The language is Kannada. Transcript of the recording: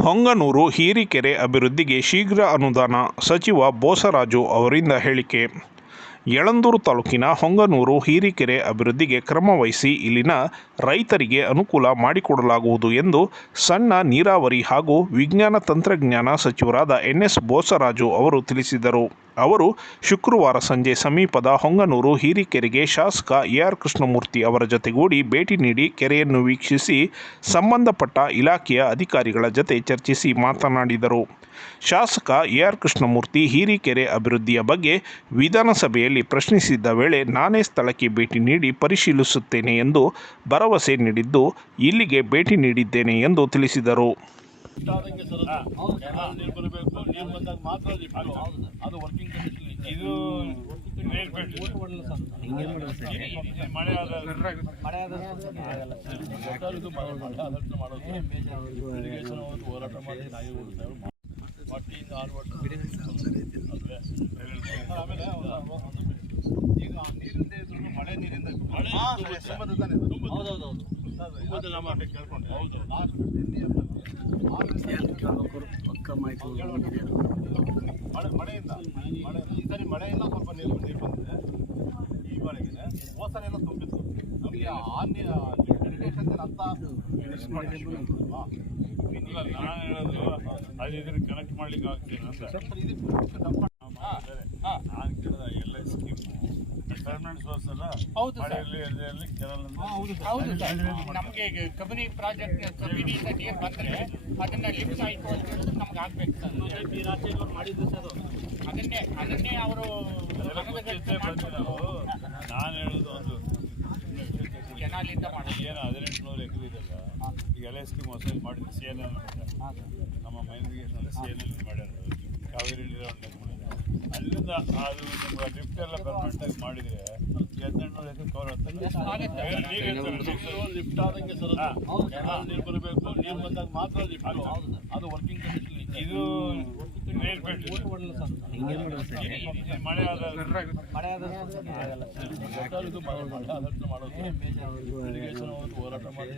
ಹೊಂಗನೂರು ಹೀರಿಕೆರೆ ಅಭಿವೃದ್ಧಿಗೆ ಶೀಘ್ರ ಅನುದಾನ ಸಚಿವ ಬೋಸರಾಜು ಅವರಿಂದ ಹೇಳಿಕೆ ಯಳಂದೂರು ತಾಲೂಕಿನ ಹೊಂಗನೂರು ಹೀರಿಕೆರೆ ಅಭಿವೃದ್ಧಿಗೆ ಕ್ರಮ ವಹಿಸಿ ಇಲ್ಲಿನ ರೈತರಿಗೆ ಅನುಕೂಲ ಮಾಡಿಕೊಡಲಾಗುವುದು ಎಂದು ಸಣ್ಣ ನೀರಾವರಿ ಹಾಗೂ ವಿಜ್ಞಾನ ತಂತ್ರಜ್ಞಾನ ಸಚಿವರಾದ ಎನ್ ಎಸ್ ಬೋಸರಾಜು ಅವರು ತಿಳಿಸಿದರು. ಅವರು ಶುಕ್ರವಾರ ಸಂಜೆ ಸಮೀಪದ ಹೊಂಗನೂರು ಹೀರಿಕೆರೆಗೆ ಶಾಸಕ ಎ ಆರ್ ಕೃಷ್ಣಮೂರ್ತಿ ಅವರ ಜತೆಗೂಡಿ ಭೇಟಿ ನೀಡಿ ಕೆರೆಯನ್ನು ವೀಕ್ಷಿಸಿ ಸಂಬಂಧಪಟ್ಟ ಇಲಾಖೆಯ ಅಧಿಕಾರಿಗಳ ಜತೆ ಚರ್ಚಿಸಿ ಮಾತನಾಡಿದರು. ಶಾಸಕ ಎಆರ್ ಆರ್ ಕೃಷ್ಣಮೂರ್ತಿ ಹೀರಿಕೆರೆ ಅಭಿವೃದ್ಧಿಯ ಬಗ್ಗೆ ವಿಧಾನಸಭೆಯಲ್ಲಿ ಪ್ರಶ್ನಿಸಿದ್ದ ವೇಳೆ ನಾನೇ ಸ್ಥಳಕ್ಕೆ ಭೇಟಿ ನೀಡಿ ಪರಿಶೀಲಿಸುತ್ತೇನೆ ಎಂದು ಭರವಸೆ ನೀಡಿದ್ದು ಇಲ್ಲಿಗೆ ಭೇಟಿ ನೀಡಿದ್ದೇನೆ ಎಂದು ತಿಳಿಸಿದರು. ಹೋರಾಟ ಮಾಡಿ ಆರು ವರ್ಷ ಆಮೇಲೆ ಈಗ ಆ ನೀರಿಂದ ಇದ್ರು ಮಳೆ ನೀರಿಂದ ಮಳೆ ತಾನೆ ಹೌದು ತುಂಬದ ನಮ್ಮ ಕೇಳ್ಕೊಂಡು ಹೌದು ಲಾಸ್ಟ್ ಮಳೆ ಮಳೆಯಿಂದ ಮಳೆ ಈ ಸರಿ ಮಳೆಯಿಂದ ಸ್ವಲ್ಪ ನೀರು ನೀರು ಬಂದಿದೆ ಈ ಮಳೆಗೆ ಹೋದ ಎಲ್ಲ ತುಂಬಿತ್ತು ನಮಗೆ ಆ ನೀರು ಅಂತ ಮಾಡಿಲ್ಲ ನಾನು ಹೇಳೋದು ಅದು ಇದನ್ನು ಕನೆಕ್ಟ್ ಮಾಡ್ಲಿಕ್ಕೆ ಆಗ್ತೀನಿ ಅಂತ ನಾನು ಕೇಳಿದ ಎಲ್ಲ ಸ್ಕೀಮ್ ಸೋರ್ಸ್ ಅಲ್ಲ ಹೌದು ಸರ್. ಮಳೆಯಲ್ಲಿ ಎಲ್ಲಿ ಕೆರಲ್ ಹೌದು ಸರ್. ನಮಗೆ ಕಬಿನಿ ಪ್ರಾಜೆಕ್ಟ್ ಕಬಿನಿಯಿಂದ ನೀರು ಬಂದರೆ ಅದನ್ನ ಲಿಫ್ಟ್ ಆಯಿತು ಅಂತ ಹೇಳಿದ್ರೆ ನಮ್ಗೆ ಆಗ್ಬೇಕು ಸರ್. ಅದನ್ನೇ ಅದನ್ನೇ ಅವರು ಬಂದು ನಾವು ನಾನು ಹೇಳೋದು ಒಂದು ಮಾಡೋದು. ಏನು ಹದಿನೆಂಟು ನೂರು ಎಕರೆ ಇದೆಲ್ಲ ಈಗ ಎಲ್ ಎಸ್ ಸ್ಕೀಮ್ ಹೊಸದಾಗಿ ಮಾಡಿದ್ದು ಸಿ ಎನ್ ಎಲ್ ನಮ್ಮ ಮೈಂಡ್ ಸಿ ಎನ್ ಎಲ್ ಮಾಡ್ಯಾರ. ಕಾವೇರಿ ನೀರಾವರಿ ಅಲ್ಲಿಂದ ಅದು ನಿಮ್ಗೆ ಲಿಫ್ಟ್ ಎಲ್ಲ ಪರ್ಮನೆಂಟ್ ಆಗಿ ಮಾಡಿದ್ರೆ ಹದಿನೆಂಟು ನೂರು ಎಕರೆ ಕವರ್ ಲಿಫ್ಟ್ ಆದಂಗೆ ಸರ್ ನೀರು ಬರಬೇಕು ನೀರು ಬಂದಾಗ ಮಾತ್ರ ಲಿಫ್ಟ್ ಅದು ವರ್ಕಿಂಗ್ ಕಂಡೀಷನ್ ಇದು ಮಳೆ ಆದಷ್ಟು ಮಾಡೋದು ಹೋರಾಟ ಮಾಡಿ